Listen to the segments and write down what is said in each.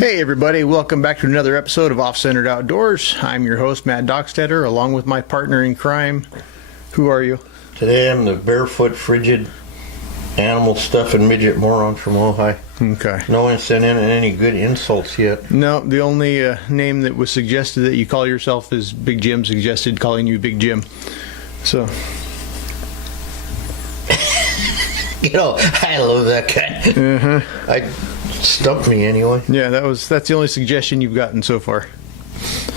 Hey everybody, welcome back to another episode of OffCentered Outdoors. I'm your host, Matt Dockstetter, along with my partner in crime. Who are you? Today I'm the barefoot, frigid, animal stuffing midget moron from Ojai. Okay. No one sent in any good insults yet. No, the only name that was suggested that you call yourself is Big Jim suggested calling you Big Jim. So... You know, I love that guy. Stumped me anyway. Yeah, that's the only suggestion you've gotten so far.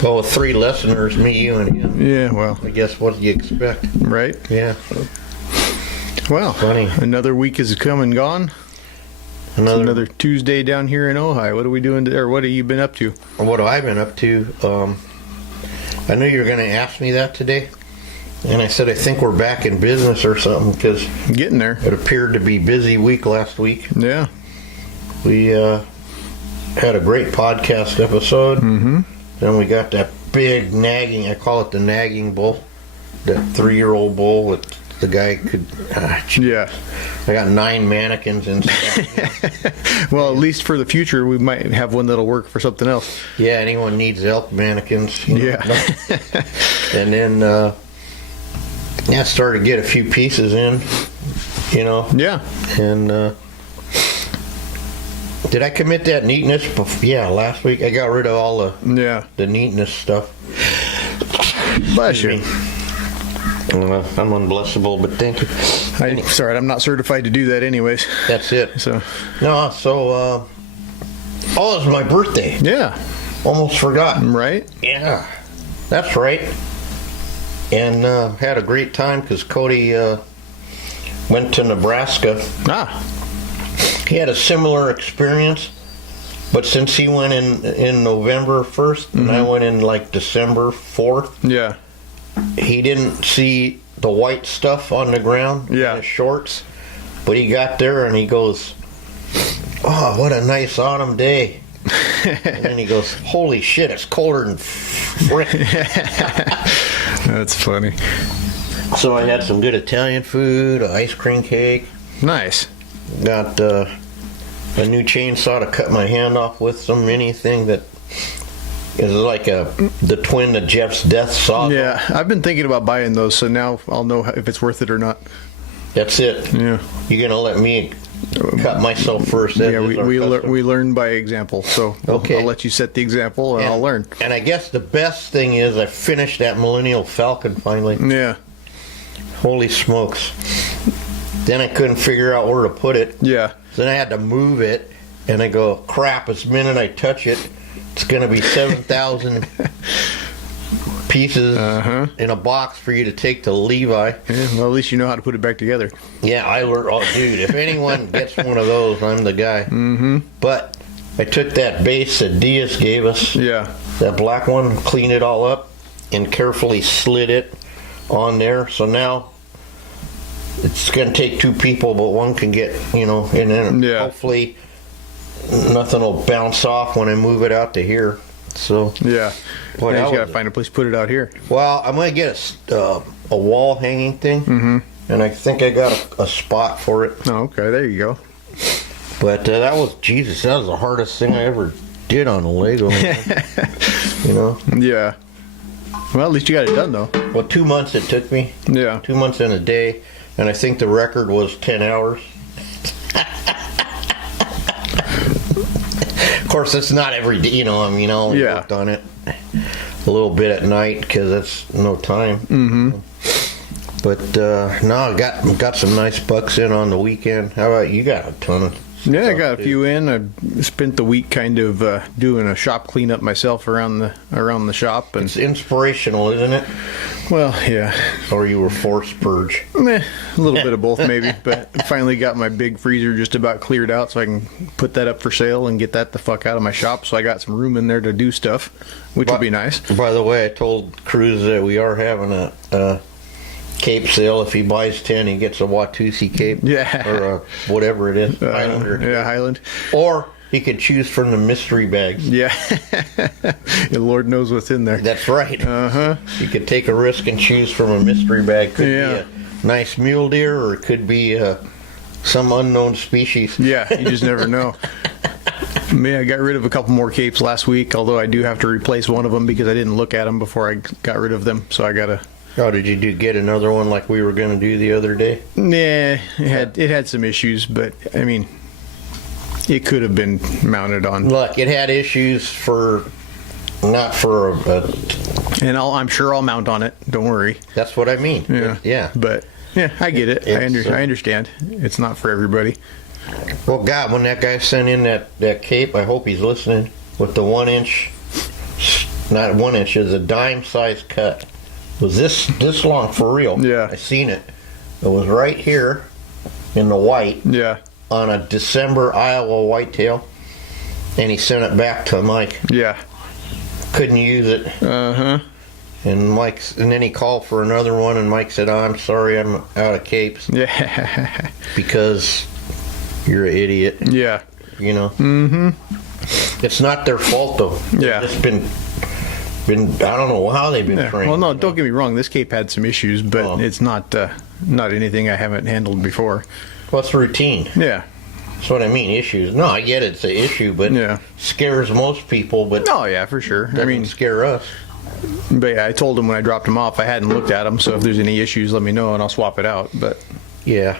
Well, with 3 listeners, me, you, and him. Yeah, well. I guess what do you expect? Right? Yeah. Well, funny. Another week has come and gone. Another Tuesday down here in Ojai. What are we doing or what have you been up to? What have I been up to? I knew you were going to ask me that today. And I said, I think we're back in business or something, because getting there. It appeared to be a busy week last week. Yeah. We had a great podcast episode. Mm-hmm. Then we got that big nagging, I call it the nagging bull, that 3-year-old bull that the guy could... yeah. I got 9 mannequins and stuff. Well, at least for the future, we might have one that'll work for something else. Yeah, anyone needs elk mannequins. Yeah. And then... Yeah, started to get a few pieces in, you know. Yeah. And did I commit that neatness? Yeah, last week I got rid of all the neatness stuff. Bless you. I'm unblessable, but thank you. Sorry, I'm not certified to do that anyways. That's it. So. Oh, it's my birthday. Yeah. Almost forgot. Right? Yeah, that's right. And had a great time because Cody went to Nebraska. He had a similar experience, but since he went in November 1st and I went in like December 4th, yeah, he didn't see the white stuff on the ground in his shorts. But he got there and he goes, "Oh, what a nice autumn day." And then he goes, "Holy shit, it's colder than frick." That's funny. So I had some good Italian food, an ice cream cake. Nice. Got a new chainsaw to cut my hand off with, some mini thing that is like the twin to Jeff's death saw. Yeah, I've been thinking about buying those, so now I'll know if it's worth it or not. That's it. Yeah. You're gonna let me cut myself first? Yeah, we learn by example, so okay. I'll let you set the example and I'll learn. And I guess the best thing is I finished that Millennial Falcon finally. Yeah. Holy smokes. Then I couldn't figure out where to put it. Yeah. Then I had to move it, and I go, crap, the minute I touch it, it's going to be 7,000 pieces in a box for you to take to Levi. Yeah, well, at least you know how to put it back together. Yeah, I learned. Oh, dude, if anyone gets one of those, I'm the guy. Mm-hmm. But I took that base that Diaz gave us, that black one, cleaned it all up, and carefully slid it on there. So now it's going to take 2 people, but one can get, and then hopefully nothing will bounce off when I move it out to here. So yeah, you got to find a place to put it out here. Well, I'm going to get a wall hanging thing, and I think I got a spot for it. Oh, okay, there you go. But that was the hardest thing I ever did on a Lego. Yeah. Well, at least you got it done, though. Well, 2 months it took me. Yeah. 2 months and a day, and I think the record was 10 hours. Of course, it's not every day, I only worked on it a little bit at night because that's no time. Mm-hmm. But no, I got some nice bucks in on the weekend. How about you? Got a ton of Yeah, I got a few in. I spent the week kind of doing a shop cleanup myself around the shop. And it's inspirational, isn't it? Well, yeah. Or you were forced purge? A little bit of both, maybe. But finally got my big freezer just about cleared out, so I can put that up for sale and get that the fuck out of my shop. So I got some room in there to do stuff, which would be nice. By the way, I told Cruz that we are having a cape sale. If he buys 10, he gets a Watusi cape. Yeah. Or whatever it is. Highlander. Yeah, Highland. Or he could choose from the mystery bags. Yeah. The Lord knows what's in there. That's right. Uh-huh. You could take a risk and choose from a mystery bag. Could be a nice mule deer, or it could be some unknown species. Yeah, you just never know. Yeah, I got rid of a couple more capes last week, although I do have to replace one of them because I didn't look at them before I got rid of them. So I got to... Oh, did you get another one like we were going to do the other day? Nah, it had some issues, but, I mean, it could have been mounted on. Look, it had issues not for a... And I'm sure I'll mount on it. Don't worry. That's what I mean. Yeah. But, yeah, I get it. I understand. It's not for everybody. Well, God, when that guy sent in that cape, I hope he's listening, with the 1 inch, not 1 inch, it's a dime size cut. It was this long for real. Yeah. I seen it. It was right here in the white. Yeah. On a December Iowa whitetail. And he sent it back to Mike. Yeah. Couldn't use it. Uh-huh. And then he called for another one, and Mike said, "Oh, I'm sorry, I'm out of capes." Yeah. Because you're an idiot. Yeah. You know? Mm-hmm. It's not their fault, though. Yeah. It's been I don't know how they've been trained. Well, no, don't get me wrong. This cape had some issues, but it's not anything I haven't handled before. Well, it's routine. Yeah. That's what I mean, issues. No, I get it's an issue, but scares most people, but oh, yeah, for sure. I mean, scare us. But yeah, I told him when I dropped him off, I hadn't looked at him, so if there's any issues, let me know and I'll swap it out. But yeah,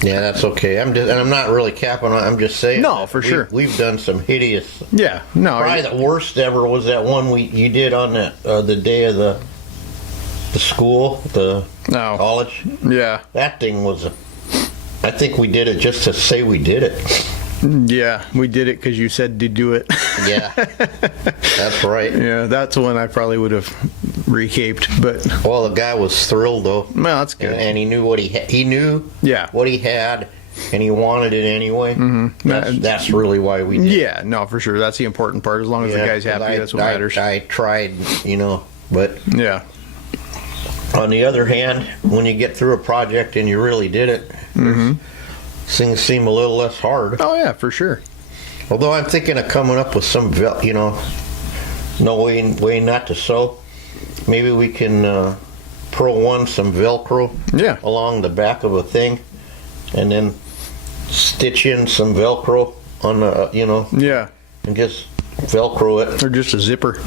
that's okay. I'm not really capping on. I'm just saying. No, for sure. We've done some hideous. Yeah, no. Probably the worst ever was that one you did on that the day of the school, the college. Yeah, that thing was. I think we did it just to say we did it. Yeah, we did it because you said to do it. Yeah, that's right. Yeah, that's when I probably would have recaped. But well, the guy was thrilled though. Well, that's good. And he knew what he knew. Yeah. What he had, and he wanted it anyway. Mm-hmm. That's really why we did. Yeah, no, for sure. That's the important part. As long as the guy's happy, that's what matters. I tried, but yeah. On the other hand, when you get through a project and you really did it, things seem a little less hard. Oh yeah, for sure. Although I'm thinking of coming up with some, no way not to sew. Maybe we can Pro One some Velcro along the back of a thing, and then stitch in some Velcro on the, and just Velcro it. Or just a zipper.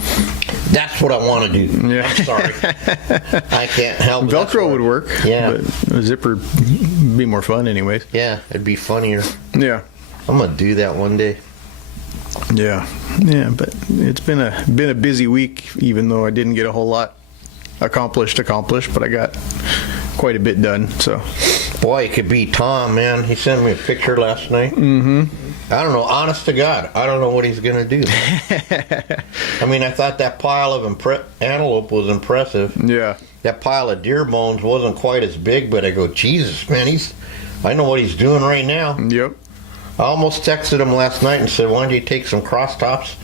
That's what I want to do. Yeah. I'm sorry. I can't help it. Velcro would work. Yeah. But a zipper would be more fun anyways. Yeah, it'd be funnier. Yeah. I'm going to do that one day. Yeah. Yeah, but it's been a busy week, even though I didn't get a whole lot accomplished, but I got quite a bit done, so. Boy, it could be Tom, man. He sent me a picture last night. Mm-hmm. I don't know, honest to God, I don't know what he's going to do. I mean, I thought that pile of antelope was impressive. Yeah. That pile of deer bones wasn't quite as big, but I go, Jesus, man, I know what he's doing right now. Yep. I almost texted him last night and said, why don't you take some cross tops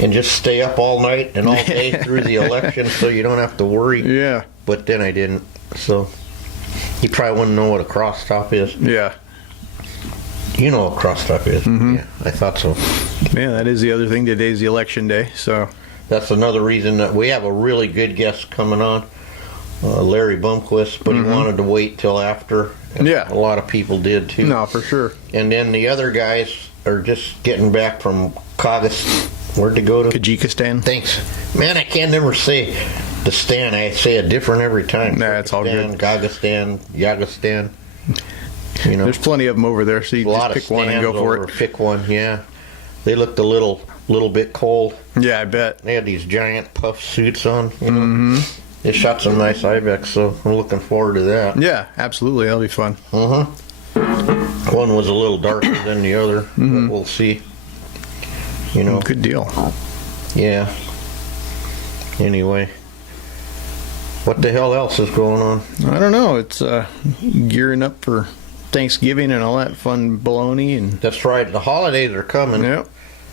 and just stay up all night and all day through the election so you don't have to worry. Yeah. But then I didn't, so he probably wouldn't know what a cross top is. Yeah. You know what cross-top is. Mm-hmm. Yeah, I thought so. Yeah, that is the other thing. Today's the election day, so. That's another reason that we have a really good guest coming on, Larry Bumquist, but he wanted to wait till after. Yeah. A lot of people did, too. No, for sure. And then the other guys are just getting back from where'd they go to? Kyrgyzstan. Thanks. Man, I can't never say the stan. I say it different every time. Nah, it's all good. Yagistan. There's plenty of them over there, so you just pick one and go for it. Pick one, yeah. They looked a little bit cold. Yeah, I bet. They had these giant puff suits on. They shot some nice ibex, so I'm looking forward to that. Yeah, absolutely. That'll be fun. One was a little darker than the other, but we'll see. Good deal. Yeah. Anyway. What the hell else is going on? I don't know. It's gearing up for Thanksgiving and all that fun baloney. And that's right. The holidays are coming. Yep.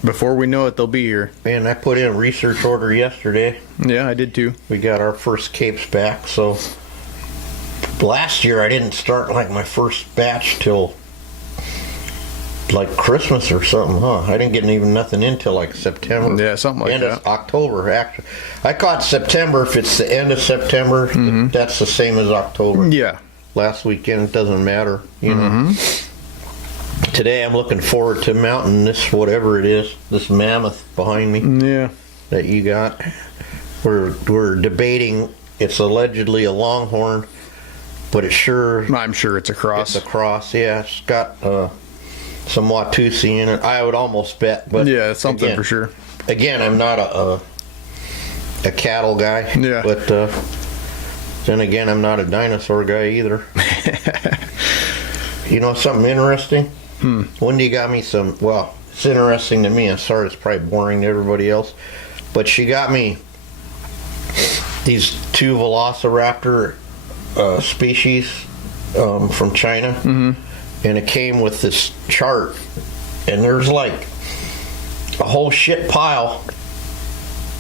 Before we know it, they'll be here. Man, I put in a research order yesterday. Yeah, I did too. We got our first capes back. So last year I didn't start like my first batch till like Christmas or something, huh? I didn't get even nothing in till like September. Yeah, something like end that. Of October, actually. I caught September. If it's the end of September, that's the same as October. Yeah. Last weekend, it doesn't matter, you know. today I'm looking forward to mounting this, whatever it is, this mammoth behind me. Yeah. That you got. We're debating. It's allegedly a longhorn, but it's sure. I'm sure it's a cross. It's a cross. Yeah, it's got some Watusi in it. I would almost bet, but yeah, it's something again, for sure. Again, I'm not a cattle guy. Yeah. But then again, I'm not a dinosaur guy either. You know something interesting? Wendy got me some. Well, it's interesting to me. I'm sorry, it's probably boring to everybody else, but she got me these 2 velociraptor species from China, and it came with this chart, and there's like a whole shit pile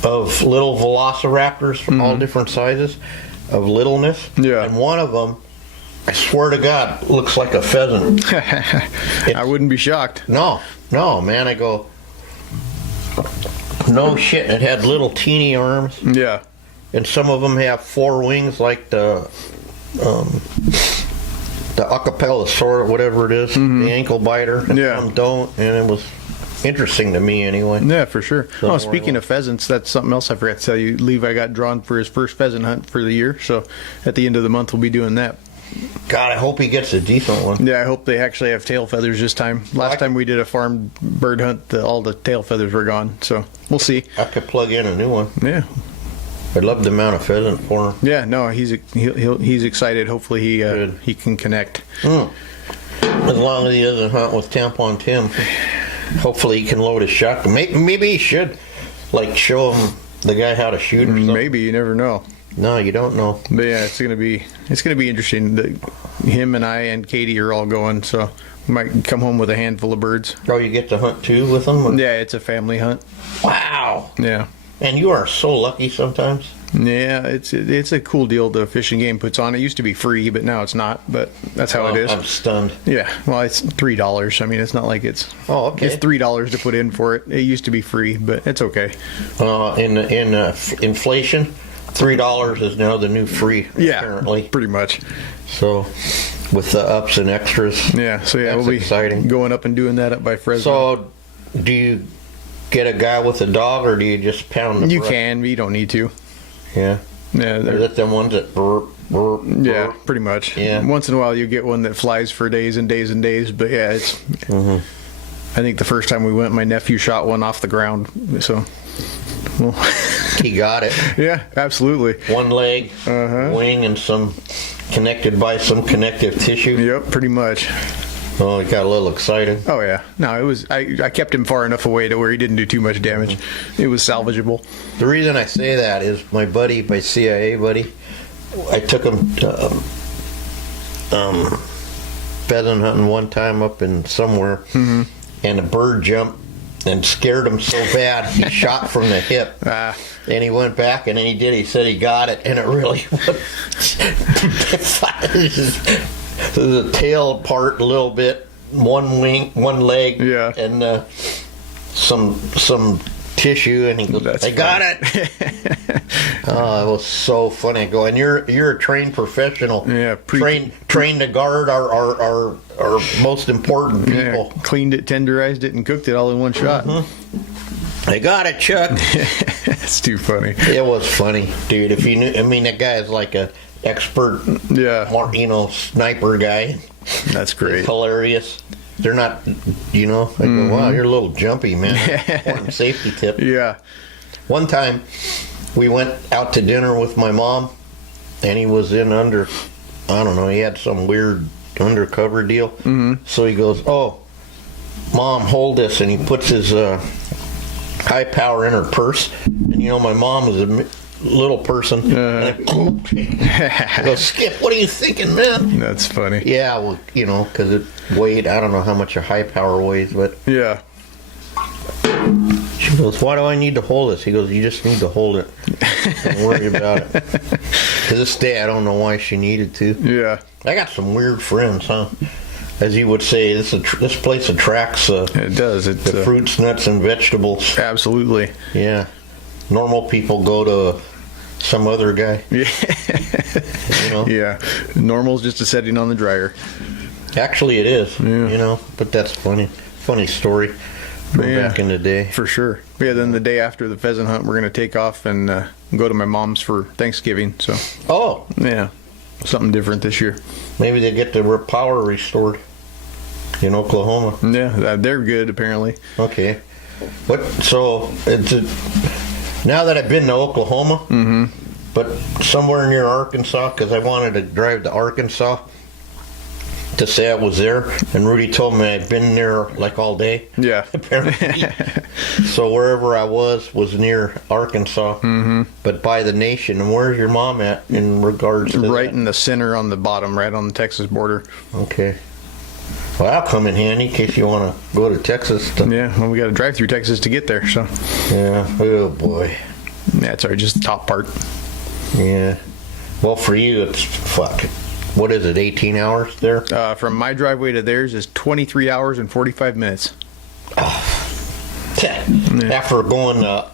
of little velociraptors from all different sizes of littleness. Yeah. And one of them, I swear to God, looks like a pheasant. I wouldn't be shocked. No, man. I go, no shit. It had little teeny arms. Yeah. And some of them have 4 wings, like the acapellosaur, whatever it is, the ankle biter. And some don't. And it was interesting to me anyway. Yeah, for sure. Oh, speaking of pheasants, that's something else I forgot to tell you. Levi got drawn for his first pheasant hunt for the year, so at the end of the month we'll be doing that. God, I hope he gets a decent one. Yeah, I hope they actually have tail feathers this time. Last time we did a farm bird hunt, all the tail feathers were gone, so we'll see. I could plug in a new one. Yeah. I'd love to mount a pheasant for him. Yeah, no, he's excited. Hopefully he can connect. As long as he doesn't hunt with Tampon Tim. Hopefully he can load his shotgun. Maybe he should, like, show him the guy how to shoot or something. Maybe, you never know. No, you don't know. But yeah, it's gonna be interesting. Him and I and Katie are all going, so we might come home with a handful of birds. Oh, you get to hunt too with them? Yeah, it's a family hunt. Wow. Yeah. And you are so lucky sometimes. Yeah, it's a cool deal the Fish and Game puts on. It used to be free, but now it's not. But that's how it is. I'm stunned. Yeah, well, it's $3. I mean, it's not like it's. Oh, okay. It's $3 to put in for it. It used to be free, but it's okay. In inflation, $3 is now the new free. Yeah, apparently. Pretty much. So, with the ups and extras. Yeah. So yeah, that's we'll be exciting. Going up and doing that up by Fresno. So, do you get a guy with a dog, or do you just pound the You brush? can, but you don't need to. Yeah. Yeah. Is that them ones that burp, burp, burp? Yeah, pretty much. Yeah. Once in a while you get one that flies for days and days and days, but yeah, it's. I think the first time we went, my nephew shot one off the ground, so. Well, He got it. yeah, absolutely. One leg, wing, and some connected by some connective tissue. Yep, pretty much. Oh, it got a little exciting. Oh yeah, no, it was. I kept him far enough away to where he didn't do too much damage. It was salvageable. The reason I say that is my buddy, my CIA buddy, I took him to pheasant hunting one time up in somewhere, and a bird jumped and scared him so bad he shot from the hip. And he went back, and then he said he got it, and it really the tail part a little bit, one wing, one leg, and some tissue, and he goes, "I got it." Oh, it was so funny. I go, and you're a trained professional. Yeah, trained to guard our most important people. Yeah, cleaned it, tenderized it, and cooked it all in one shot. I got it, Chuck. It's too funny. It was funny, dude. If you knew, I mean, that guy is like a expert, sniper guy. That's great. It's hilarious. They're not, I go, wow, you're a little jumpy, man. Important safety tip. Yeah. One time, we went out to dinner with my mom, and he was in he had some weird undercover deal. So he goes, "Oh, Mom, hold this," and he puts his high power in her purse. And my mom was a little person. I go, "Skip, what are you thinking, man?" That's funny. Yeah, well, because it weighed, I don't know how much a high power weighs, but yeah. She goes, "Why do I need to hold this?" He goes, "You just need to hold it. Don't worry about it." To this day, I don't know why she needed to. Yeah. I got some weird friends, huh? As you would say, this place attracts it does. The fruits, nuts, and vegetables. Absolutely. Yeah. Normal people go to some other guy. Yeah. Yeah. Normal's just a setting on the dryer. Actually, it is. Yeah. You know, but that's funny. Funny story from back in the day. For sure. But yeah, then the day after the pheasant hunt, we're going to take off and go to my mom's for Thanksgiving. So. Oh. Yeah. Something different this year. Maybe they get the power restored in Oklahoma. Yeah, they're good apparently. Okay. So now that I've been to Oklahoma, but somewhere near Arkansas, because I wanted to drive to Arkansas to say I was there, and Rudy told me I'd been there like all day. Yeah. Apparently. So wherever I was near Arkansas, but by the nation. And where's your mom at in regards to right that? in the center on the bottom, right on the Texas border. Okay. Well, that'll come in handy in case you want to go to Texas. Yeah, well, we got to drive through Texas to get there, so. Yeah. Oh boy. Yeah, it's just the top part. Yeah. Well, for you, it's what is it, 18 hours there? From my driveway to theirs is 23 hours and 45 minutes. After going to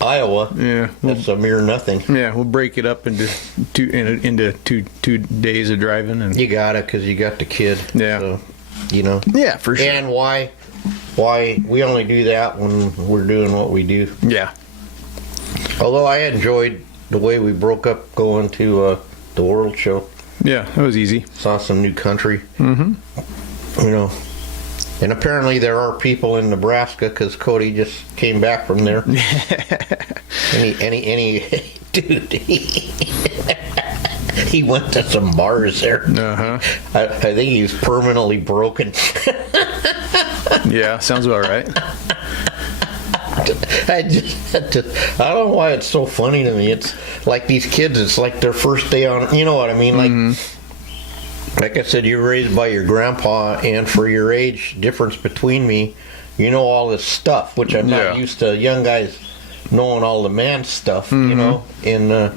Iowa, that's a mere nothing. Yeah, we'll break it up into two days of driving, and you got it because you got the kid. Yeah, so, you know. Yeah, for sure. And why we only do that when we're doing what we do. Yeah. Although I enjoyed the way we broke up going to the World Show. Yeah, that was easy. Saw some new country. You know. And apparently there are people in Nebraska because Cody just came back from there. Dude, he went to some bars there. I think he's permanently broken. Yeah, sounds about right. I don't know why it's so funny to me. It's like these kids, it's like their first day on, you know what I mean? Like I said, you're raised by your grandpa, and for your age difference between me, you know all this stuff, which I'm not used to young guys knowing all the man stuff, you know, and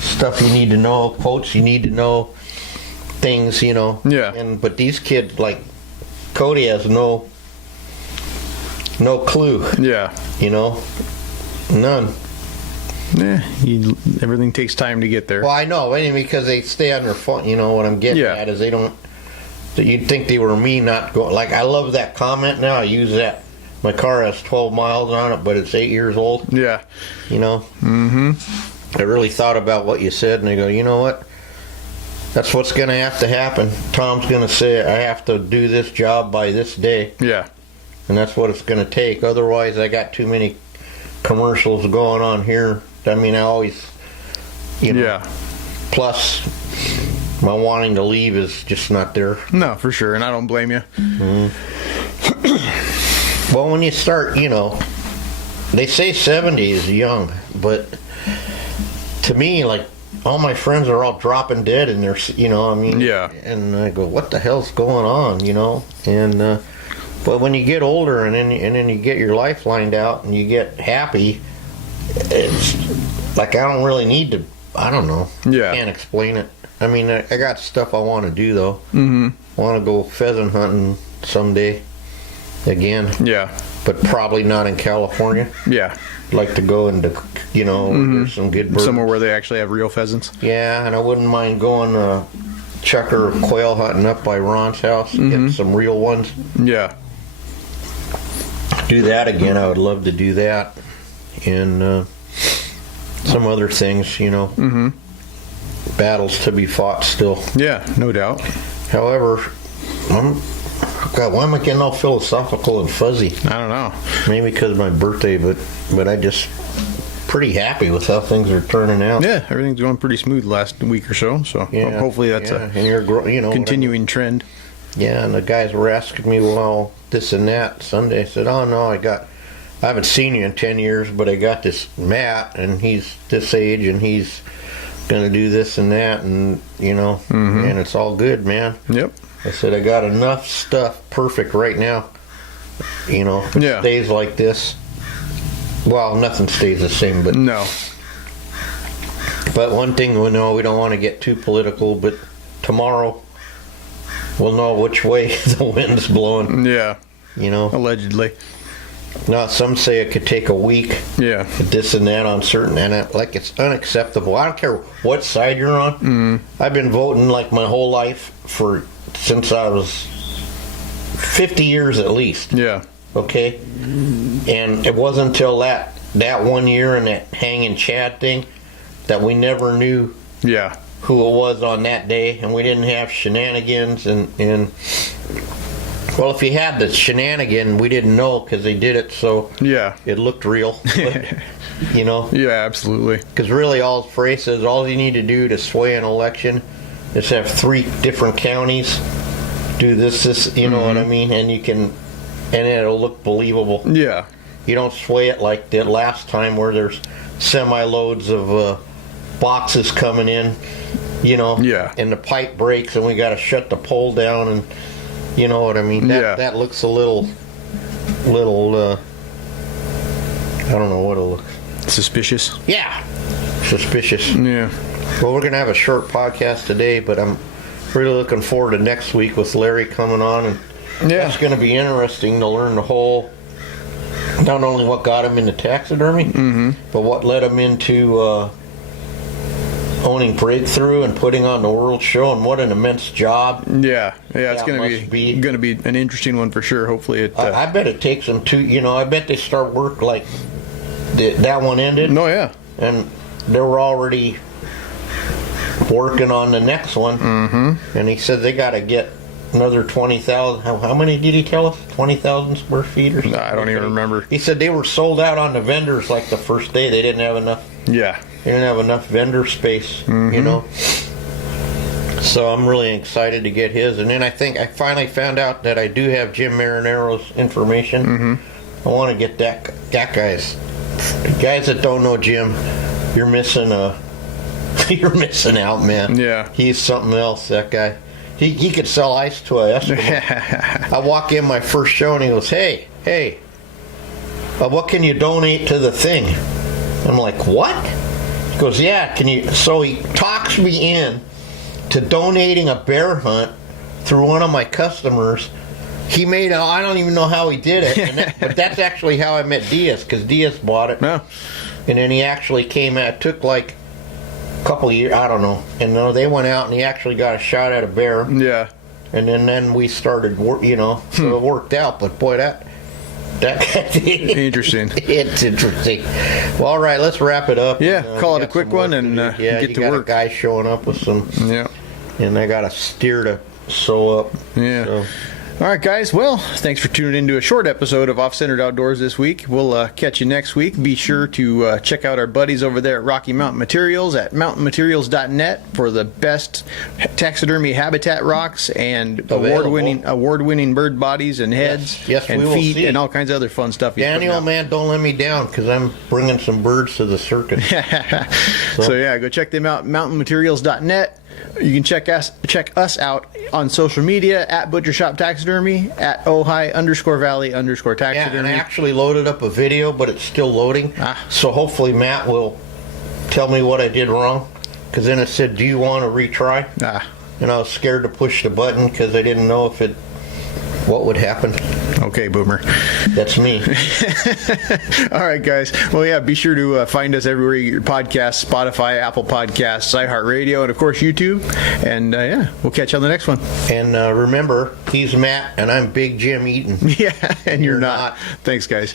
stuff you need to know, quotes you need to know, things, you know. Yeah. But these kids, like Cody, has no clue. Yeah. You know, none. Yeah, everything takes time to get there. Well, I know, because they stay on their phone. You know what I'm getting at is they don't. You'd think they were me not going. Like, I love that comment now. I use that. My car has 12 miles on it, but it's 8 years old. Yeah. You know. I really thought about what you said, and I go, you know what? That's what's going to have to happen. Tom's going to say I have to do this job by this day. Yeah. And that's what it's going to take. Otherwise, I got too many commercials going on here. I mean, I always, you know. Yeah. Plus, my wanting to leave is just not there. No, for sure, and I don't blame you. Well, when you start, you know, they say 70 is young, but to me, like, all my friends are all dropping dead, and they're, you know, I mean, and I go, what the hell's going on, you know? And but when you get older, and then you get your life lined out, and you get happy, it's like I don't really need to. I don't know. Yeah, can't explain it. I mean, I got stuff I want to do though. Want to go pheasant hunting someday again. Yeah, but probably not in California. Yeah, like to go into, you know, there's some good birds. Somewhere where they actually have real pheasants. Yeah, and I wouldn't mind going chuck or quail hunting up by Ron's house. Get some real ones. Yeah. Do that again. I would love to do that. And some other things, you know. Battles to be fought still. Yeah, no doubt. However, God, why am I getting all philosophical and fuzzy? I don't know. Maybe because of my birthday, but I just pretty happy with how things are turning out. Yeah, everything's going pretty smooth last week or so. So hopefully that's a continuing trend. Yeah, and the guys were asking me, well, this and that Sunday. I said, oh no, I haven't seen you in 10 years, but I got this Matt, and he's this age, and he's going to do this and that, and, you know, and it's all good, man. Yep. I said, I got enough stuff perfect right now. You know, if it stays like this, well, nothing stays the same, but. No. But one thing we know, we don't want to get too political, but tomorrow we'll know which way the wind's blowing. Yeah. You know? Allegedly. Now, some say it could take a week. Yeah. This and that on certain, and it's unacceptable. I don't care what side you're on. I've been voting like my whole life for since I was 50 years at least. Yeah. Okay? And it wasn't until that 1 year and that hanging Chad thing that we never knew who it was on that day, and we didn't have shenanigans. And well, if you had the shenanigan, we didn't know because they did it so it looked real. But, you know? Yeah, absolutely. Because really, all Frey says, all you need to do to sway an election is have 3 different counties do this, you know what I mean? And you can, and it'll look believable. Yeah. You don't sway it like the last time where there's semi-loads of boxes coming in, you know, and the pipe breaks and we got to shut the pole down, and you know what I mean? That looks a little, I don't know what it'll look. Suspicious? Yeah. Suspicious. Yeah. Well, we're going to have a short podcast today, but I'm really looking forward to next week with Larry coming on, and that's going to be interesting to learn the whole, not only what got him into taxidermy, but what led him into owning Breakthrough and putting on the World Show, and what an immense job. Yeah, it's going to be an interesting one for sure. Hopefully it. I bet it takes them I bet they start work like that one ended. No, yeah, and they were already working on the next one. And he said they got to get another 20,000. How many did he tell us? 20,000 square feet or something? I don't even remember. He said they were sold out on the vendors like the first day. They didn't have enough. Yeah. They didn't have enough vendor space, you know. So I'm really excited to get his. And then I think I finally found out that I do have Jim Marinaro's information. I want to get that guy's. Guys that don't know Jim, you're missing you're missing out, man. Yeah. He's something else, that guy. He could sell ice to a Eskimo. I walk in my first show and he goes, hey, what can you donate to the thing? I'm like, what? He goes, yeah, can you? So he talks me in to donating a bear hunt through one of my customers. He made I don't even know how he did it, but that's actually how I met Diaz, because Diaz bought it. No. And then he actually came out, it took like a couple of years, I don't know. And they went out and he actually got a shot at a bear. Yeah. And then we started, so it worked out. But boy, that interesting. It's interesting. Well, all right, let's wrap it up. Yeah, call it a quick one and get to work. A guy showing up with some. Yeah. And I got a steer to sew up. Yeah. So. All right, guys. Well, thanks for tuning into a short episode of Off-Centered Outdoors this week. We'll catch you next week. Be sure to check out our buddies over there at Rocky Mountain Materials at mountainmaterials.net for the best taxidermy habitat rocks and award-winning bird bodies and heads and feet and all kinds of other fun stuff. Daniel, man, don't let me down, because I'm bringing some birds to the circus. So yeah, go check them out, mountainmaterials.net. You can check us out on social media at Butcher Shop Taxidermy, at Ojai_Valley_Taxidermy. Yeah, and I actually loaded up a video, but it's still loading. So hopefully Matt will tell me what I did wrong, because then it said, do you want to retry? And I was scared to push the button because I didn't know what would happen. Okay, Boomer. That's me. All right, guys. Well, yeah, be sure to find us everywhere you get your podcasts, Spotify, Apple Podcasts, iHeart Radio, and, of course, YouTube. And, we'll catch you on the next one. And remember, he's Matt, and I'm Big Jim Eaton. Yeah, and you're not. Thanks, guys.